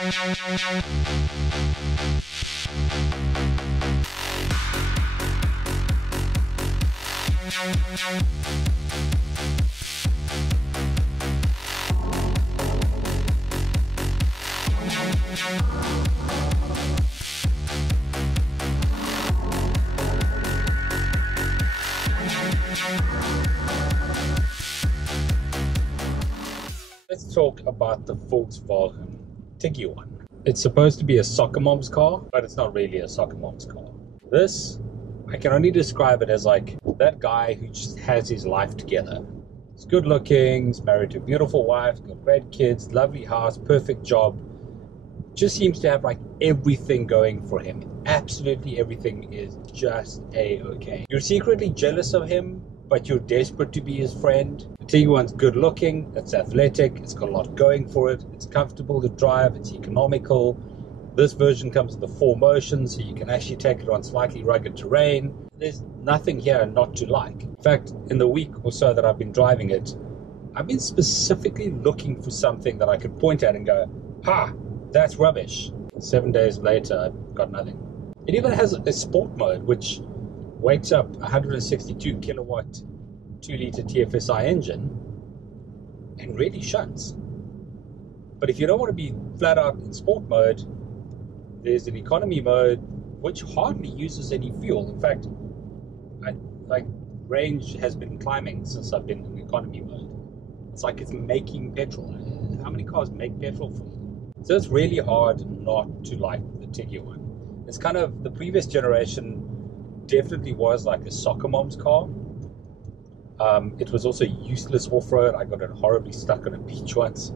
Let's talk about the Volkswagen Tiguan. It's supposed to be a soccer mom's car, but it's not really a soccer mom's car. This, I can only describe it as like that guy who just has his life together. He's good looking, he's married to a beautiful wife, got great kids, lovely house, perfect job. Just seems to have like everything going for him. Absolutely everything is just a-okay. You're secretly jealous of him, but you're desperate to be his friend. The Tiguan's good looking, it's athletic, it's got a lot going for it, it's comfortable to drive, it's economical. This version comes with the 4 motions, so you can actually take it on slightly rugged terrain. There's nothing here not to like. In fact, in the week or so that I've been driving it, I've been specifically looking for something that I could point at and go, ha, that's rubbish. 7 days later, I've got nothing. It even has a sport mode, which wakes up 162 kilowatt 2-liter TFSI engine and really shunts. But if you don't want to be flat out in sport mode, there's an economy mode which hardly uses any fuel. In fact, range has been climbing since I've been in economy mode. It's like it's making petrol. How many cars make petrol for you? So it's really hard not to like the Tiguan. It's kind of, the previous generation definitely was like a soccer mom's car. It was also useless off-road. I got it horribly stuck on a beach once.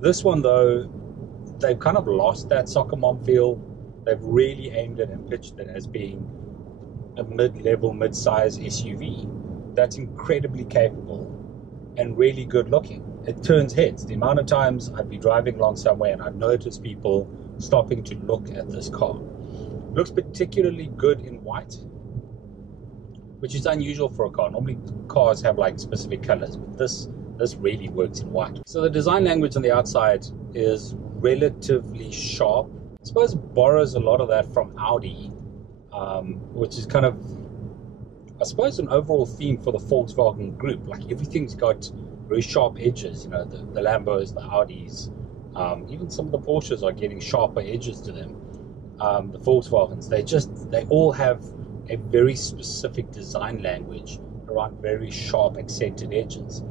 This one though, they've kind of lost that soccer mom feel. They've really aimed it and pitched it as being a mid-level, mid-size SUV that's incredibly capable and really good looking. It turns heads. The amount of times I'd be driving along somewhere and I'd notice people stopping to look at this car. It looks particularly good in white, which is unusual for a car. Normally cars have like specific colors, but this really works in white. So the design language on the outside is relatively sharp. I suppose it borrows a lot of that from Audi, which is kind of, I suppose, an overall theme for the Volkswagen group. Like everything's got very sharp edges, you know, the Lambos, the Audis, even some of the Porsches are getting sharper edges to them. The Volkswagens, they all have a very specific design language around very sharp accented edges.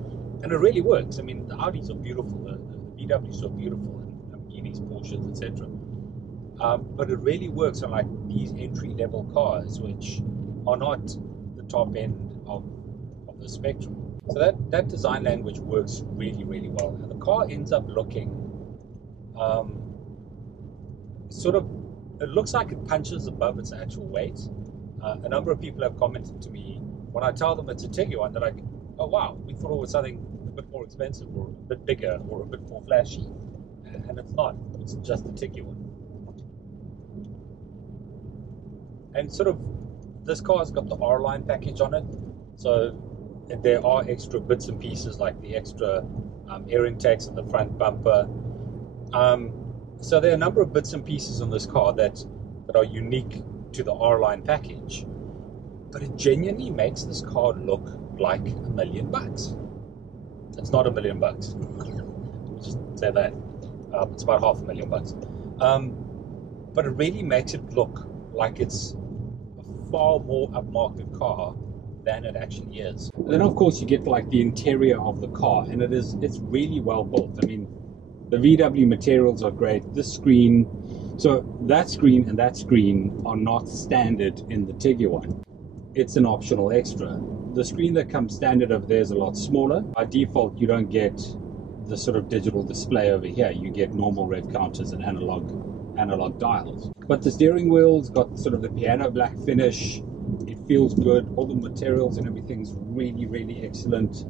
And it really works. I mean, the Audis are beautiful, the VWs are beautiful, and Lamborghinis, Porsches, etc. But it really works on like these entry-level cars, which are not the top end of the spectrum. So that design language works really, really well. And the car ends up looking sort of, it looks like it punches above its actual weight. A number of people have commented to me, when I tell them it's a Tiguan, they're like, oh wow, we thought it was something a bit more expensive or a bit bigger or a bit more flashy. And it's not, it's just a Tiguan. And sort of, this car's got the R-line package on it, so there are extra bits and pieces like the extra air intakes and the front bumper. So there are a number of bits and pieces on this car that are unique to the R-line package, but it genuinely makes this car look like $1 million. It's not $1 million. Just say that. It's about $500,000. But it really makes it look like it's a far more upmarket car than it actually is. And then of course you get like the interior of the car, and it's really well built. I mean, the VW materials are great. This screen, so that screen and that screen are not standard in the Tiguan. It's an optional extra. The screen that comes standard over there is a lot smaller. By default, you don't get the sort of digital display over here. You get normal rev counters and analog dials. But the steering wheel's got sort of the piano black finish. It feels good. All the materials and everything's really, really excellent.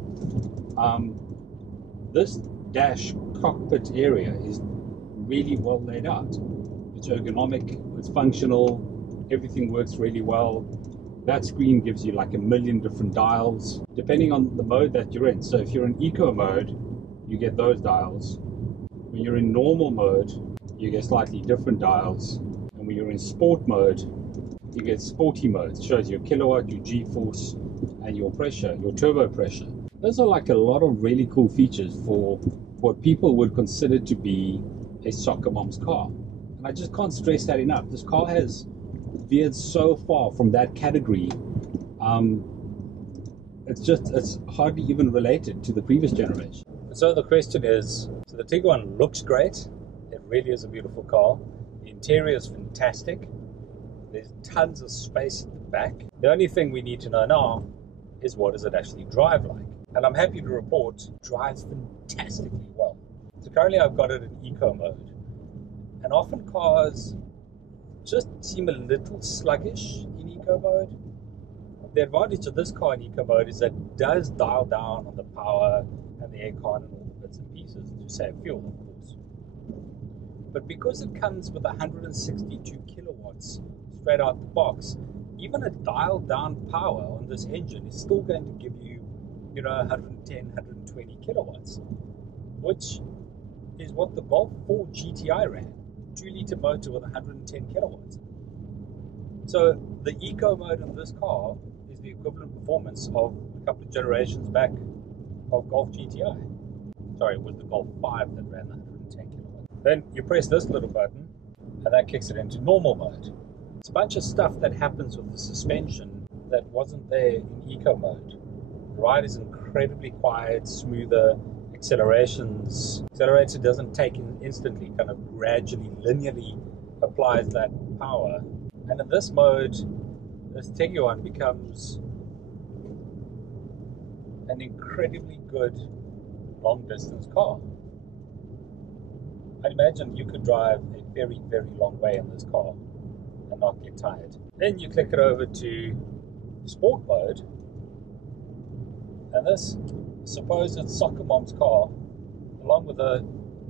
This dash cockpit area is really well laid out. It's ergonomic, it's functional, everything works really well. That screen gives you like 1 million different dials, depending on the mode that you're in. So if you're in eco mode, you get those dials. When you're in normal mode, you get slightly different dials. And when you're in sport mode, you get sporty mode. It shows your kilowatt, your G-force, and your pressure, your turbo pressure. Those are like a lot of really cool features for what people would consider to be a soccer mom's car. And I just can't stress that enough. This car has veered so far from that category. It's hardly even related to the previous generation. So the question is, so the Tiguan looks great. It really is a beautiful car. The interior is fantastic. There's tons of space at the back. The only thing we need to know now is what does it actually drive like. And I'm happy to report it drives fantastically well. So currently I've got it in eco mode. And often cars just seem a little sluggish in eco mode. The advantage of this car in eco mode is that it does dial down on the power and the aircon and all the bits and pieces to save fuel, of course. But because it comes with 162 kilowatts straight out the box, even a dialed down power on this engine is still going to give you, 110, 120 kilowatts, which is what the Golf 4 GTI ran, 2-liter motor with 110 kilowatts. So the eco mode in this car is the equivalent performance of a couple of generations back of Golf GTI. Sorry, it was the Golf 5 that ran the 110 kilowatts. Then you press this little button and that kicks it into normal mode. It's a bunch of stuff that happens with the suspension that wasn't there in eco mode. The ride is incredibly quiet, smoother. Accelerator doesn't take in instantly, kind of gradually, linearly applies that power. And in this mode, this Tiguan becomes an incredibly good long distance car. I imagine you could drive a very, very long way in this car and not get tired. Then you click it over to sport mode, and this supposed soccer mom's car, along with the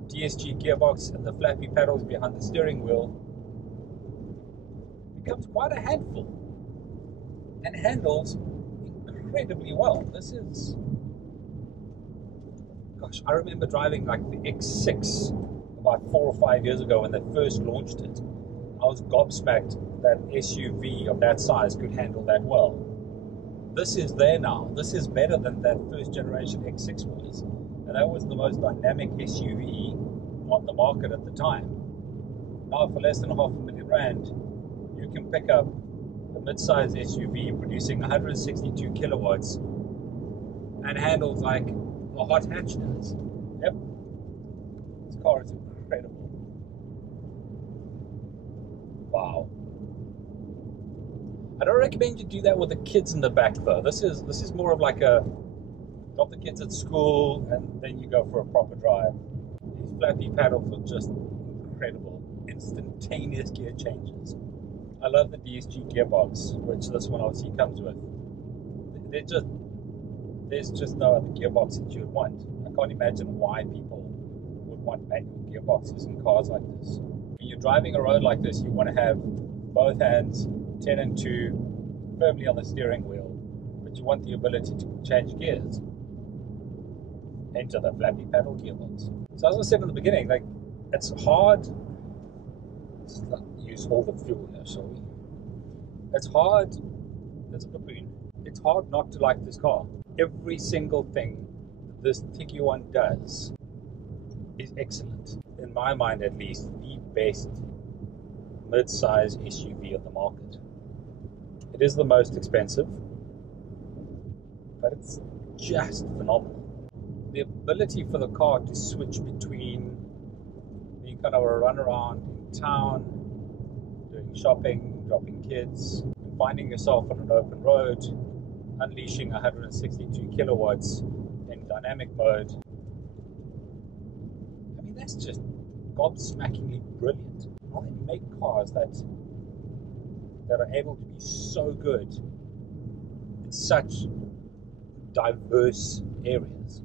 DSG gearbox and the flappy paddles behind the steering wheel, becomes quite a handful and handles incredibly well. This is, gosh, I remember driving like the X6 about 4 or 5 years ago when they first launched it. I was gobsmacked that SUV of that size could handle that well. This is there now. This is better than that first generation X6 was. And that was the most dynamic SUV on the market at the time. Now for less than R500,000, you can pick up a mid-size SUV producing 162 kilowatts and handles like a hot hatch does. Yep. This car is incredible. Wow. I don't recommend you do that with the kids in the back though. This is more of like a drop the kids at school and then you go for a proper drive. These flappy paddles are just incredible. Instantaneous gear changes. I love the DSG gearbox, which this one obviously comes with. There's just no other gearbox that you would want. I can't imagine why people would want manual gearboxes in cars like this. When you're driving a road like this, you want to have both hands 10 and 2 firmly on the steering wheel, but you want the ability to change gears. Enter the flappy paddle gearbox. So as I said in the beginning, like, it's hard. Let's not use all the fuel here, shall we? It's hard. There's a baboon. It's hard not to like this car. Every single thing that this Tiguan does is excellent. In my mind, at least, the best mid-size SUV on the market. It is the most expensive, but it's just phenomenal. The ability for the car to switch between being kind of a run around in town, doing shopping, dropping kids, and finding yourself on an open road, unleashing 162 kilowatts in dynamic mode. I mean, that's just gobsmackingly brilliant. How they make cars that are able to be so good in such diverse areas.